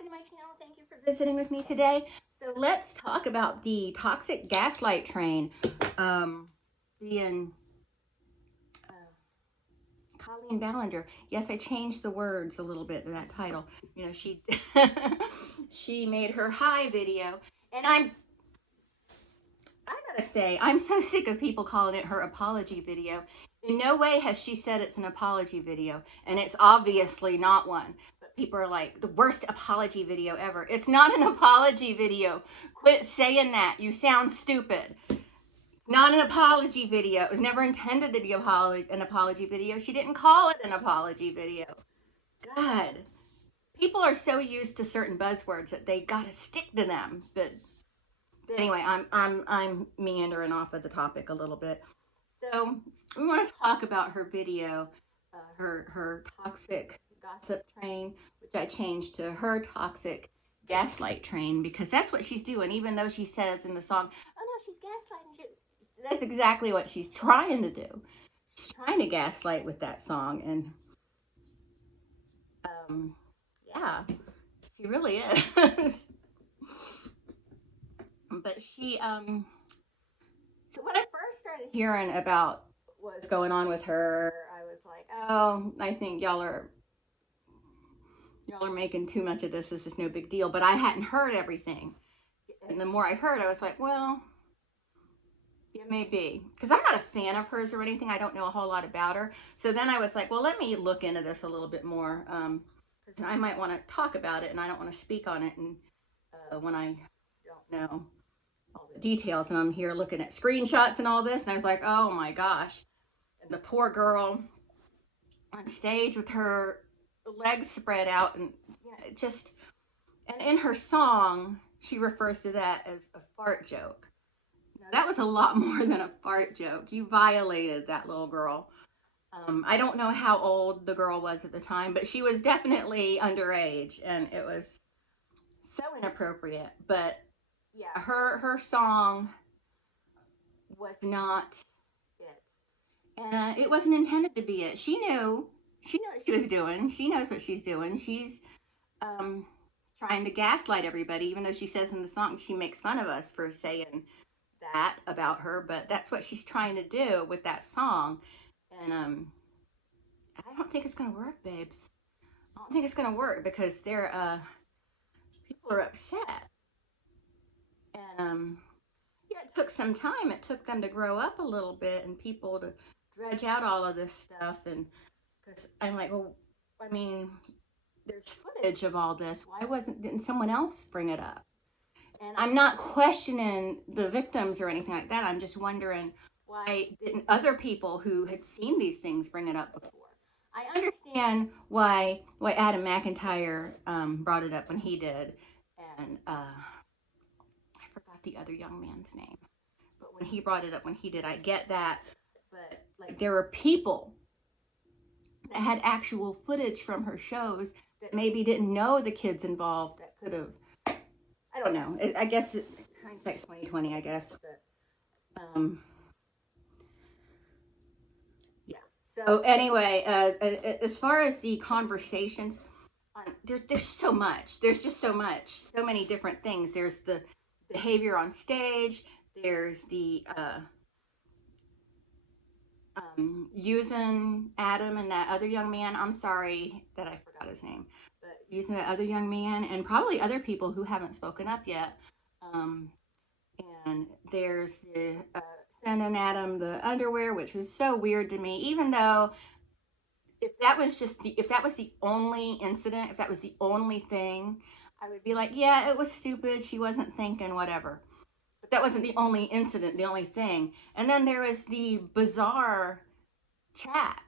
welcome to my channel. Thank you for visiting with me today. So let's talk about the toxic gaslight train. Being Colleen Ballinger. Yes, I changed the words a little bit in that title. You know, she she made her hi video, and I gotta say, I'm so sick of people calling it her apology video. In no way has she said it's an apology video, and it's obviously not one. But people are like, the worst apology video ever. It's not an apology video. Quit saying that. You sound stupid. It's not an apology video. It was never intended to be an apology video. She didn't call it an apology video. God, people are so used to certain buzzwords that they gotta stick to them. But anyway, I'm meandering off of the topic a little bit. So we want to talk about her video, her toxic gossip train, which I changed to her toxic gaslight train, because that's what she's doing. Even though she says in the song, "Oh no, she's gaslighting," that's exactly what she's trying to do. She's trying to gaslight with that song, and yeah, she really is. But she so when I first started hearing about what's going on with her, I was like, oh, I think y'all are making too much of this. This is no big deal. But I hadn't heard everything. And the more I heard, I was like, well, it may be. Because I'm not a fan of hers or anything. I don't know a whole lot about her. So then I was like, well, let me look into this a little bit more. Because I might want to talk about it, and I don't want to speak on it and when I don't know all the details. And I'm here looking at screenshots and all this. And I was like, oh my gosh. And the poor girl on stage with her legs spread out, and you know, just, and in her song she refers to that as a fart joke. Now that was a lot more than a fart joke. You violated that little girl. I don't know how old the girl was at the time, but she was definitely underage, and it was so inappropriate. But yeah, her song was not it, and it wasn't intended to be it. She knew what she was doing. She knows what she's doing. She's trying to gaslight everybody, even though she says in the song she makes fun of us for saying that about her. But that's what she's trying to do with that song, and I don't think it's gonna work, babes. I don't think it's gonna work because they're people are upset, and yeah, it took some time. It took them to grow up a little bit and people to dredge out all of this stuff. And because I'm like, well, I mean, there's footage of all this. Why didn't someone else bring it up? And I'm not questioning the victims or anything like that. I'm just wondering, why didn't other people who had seen these things bring it up before? I understand why Adam McIntyre brought it up when he did, and I forgot the other young man's name. But when he brought it up when he did, I get that. But like, there were people that had actual footage from her shows that maybe didn't know the kids involved, that could have, I don't know. I guess hindsight's 2020, I guess. But yeah. So anyway, as far as the conversations, there's so much. There's just so much. So many different things. There's the behavior on stage. There's the using Adam and that other young man. I'm sorry that I forgot his name, but using that other young man and probably other people who haven't spoken up yet. And there's the sending Adam the underwear, which was so weird to me. Even though if that was the only incident, if that was the only thing, I would be like, yeah, it was stupid. She wasn't thinking, whatever. But that wasn't the only incident, the only thing. And then there was the bizarre chat,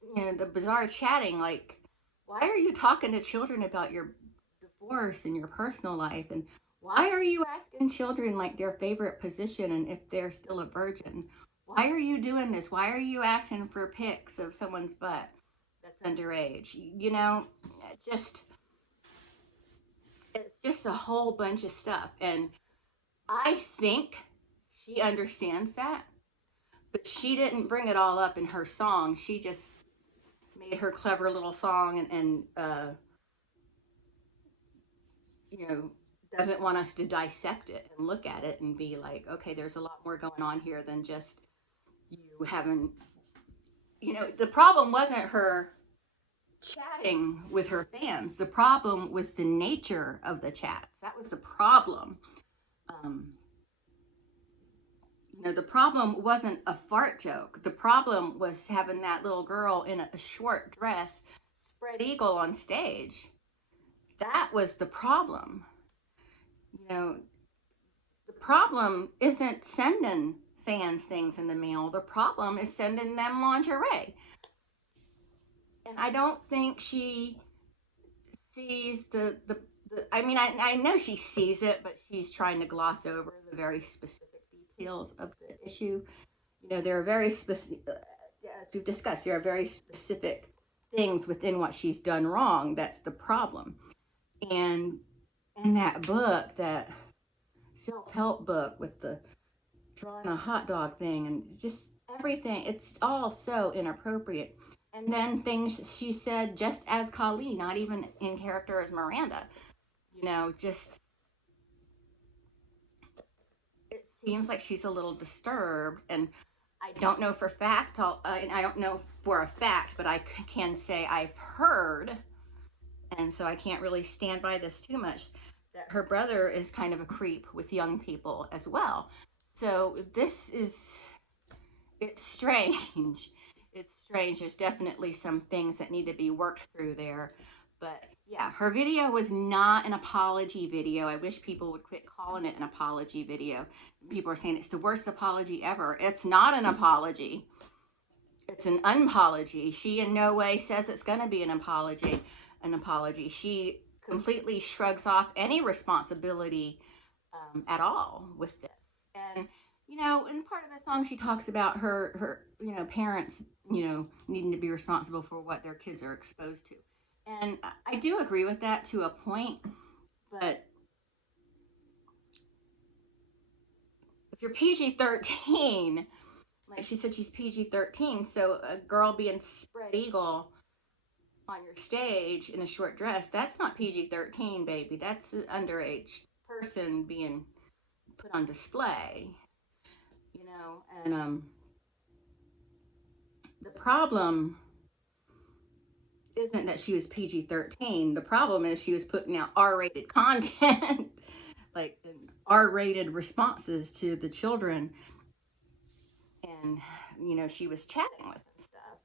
you know, the bizarre chatting. Like, why are you talking to children about your divorce and your personal life? And why are you asking children like their favorite position and if they're still a virgin? Why are you doing this? Why are you asking for pics of someone's butt that's underage? You know, it's just a whole bunch of stuff. And I think she understands that, but she didn't bring it all up in her song. She just made her clever little song and doesn't want us to dissect it and look at it and be like, okay, there's a lot more going on here than just you having, the problem wasn't her chatting with her fans. The problem was the nature of the chats. That was the problem. Um, the problem wasn't a fart joke. The problem was having that little girl in a short dress spread eagle on stage. That was the problem. The problem isn't sending fans things in the mail. The problem is sending them lingerie. And I don't think she sees I know she sees it, but she's trying to gloss over the very specific details of the issue. There are very specific, as we've discussed, there are very specific things within what she's done wrong. That's the problem. And in that book, that self-help book with the drawing a hot dog thing and just everything, it's all so inappropriate. And then things she said just as Colleen, not even in character as Miranda, just, it seems like she's a little disturbed. And I don't know for a fact, I don't know for a fact, but I can say I've heard, and so I can't really stand by this too much, that her brother is kind of a creep with young people as well. So it's strange. It's strange. There's definitely some things that need to be worked through there. But yeah, her video was not an apology video. I wish people would quit calling it an apology video. People are saying it's the worst apology ever. It's not an apology. It's an unapology. She in no way says it's going to be an apology. She completely shrugs off any responsibility at all with this. And in part of the song, she talks about her parents, needing to be responsible for what their kids are exposed to. And I do agree with that to a point, but if you're PG-13, like she said, she's PG-13, so a girl being spread eagle on your stage in a short dress, that's not PG-13, baby. That's an underage person being put on display. And the problem isn't that she was PG-13. The problem is she was putting out R-rated content, like R-rated responses to the children, and she was chatting with and stuff.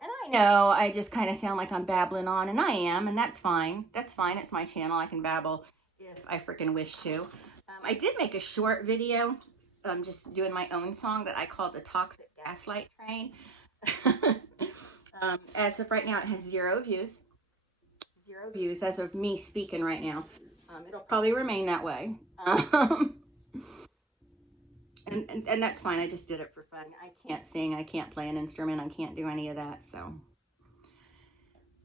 And I know I just kind of sound like I'm babbling on, and I am, and that's fine. That's fine. It's my channel. I can babble if I freaking wish to. I did make a short video. Just doing my own song that I called the Toxic Gaslight Train. As of right now, it has 0 views. 0 views as of me speaking right now. It'll probably remain that way. And that's fine. I just did it for fun. I can't sing. I can't play an instrument. I can't do any of that. So,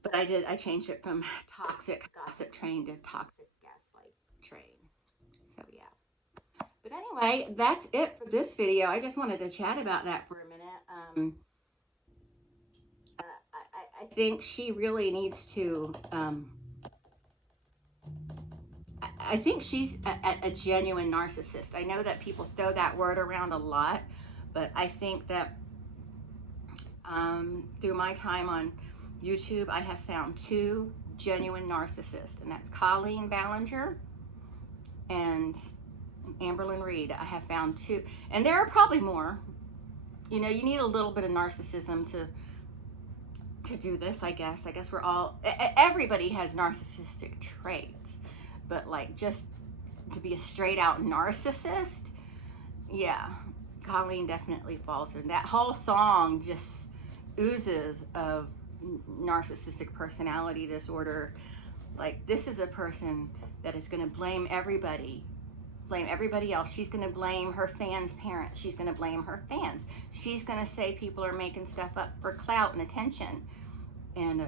but I changed it from Toxic Gossip Train to Toxic Gaslight Train. So yeah. But anyway, that's it for this video. I just wanted to chat about that for a minute. I think she really needs to, I think she's a genuine narcissist. I know that people throw that word around a lot, but I think that through my time on YouTube, I have found 2 genuine narcissists, and that's Colleen Ballinger and Amberlynn Reed. I have found 2, and there are probably more. You need a little bit of narcissism to do this, I guess. I guess everybody has narcissistic traits, but like just to be a straight out narcissist, yeah, Colleen definitely falls in. That whole song just oozes of narcissistic personality disorder. Like, this is a person that is going to blame everybody else. She's going to blame her fans' parents. She's going to blame her fans. She's going to say people are making stuff up for clout and attention. And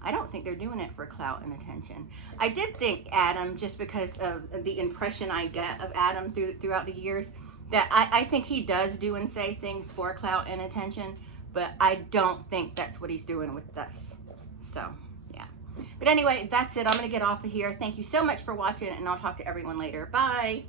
I don't think they're doing it for clout and attention. I did think Adam, just because of the impression I get of Adam throughout the years, that I think he does do and say things for clout and attention, but I don't think that's what he's doing with us. So, yeah. But anyway, that's it. I'm going to get off of here. Thank you so much for watching, and I'll talk to everyone later. Bye.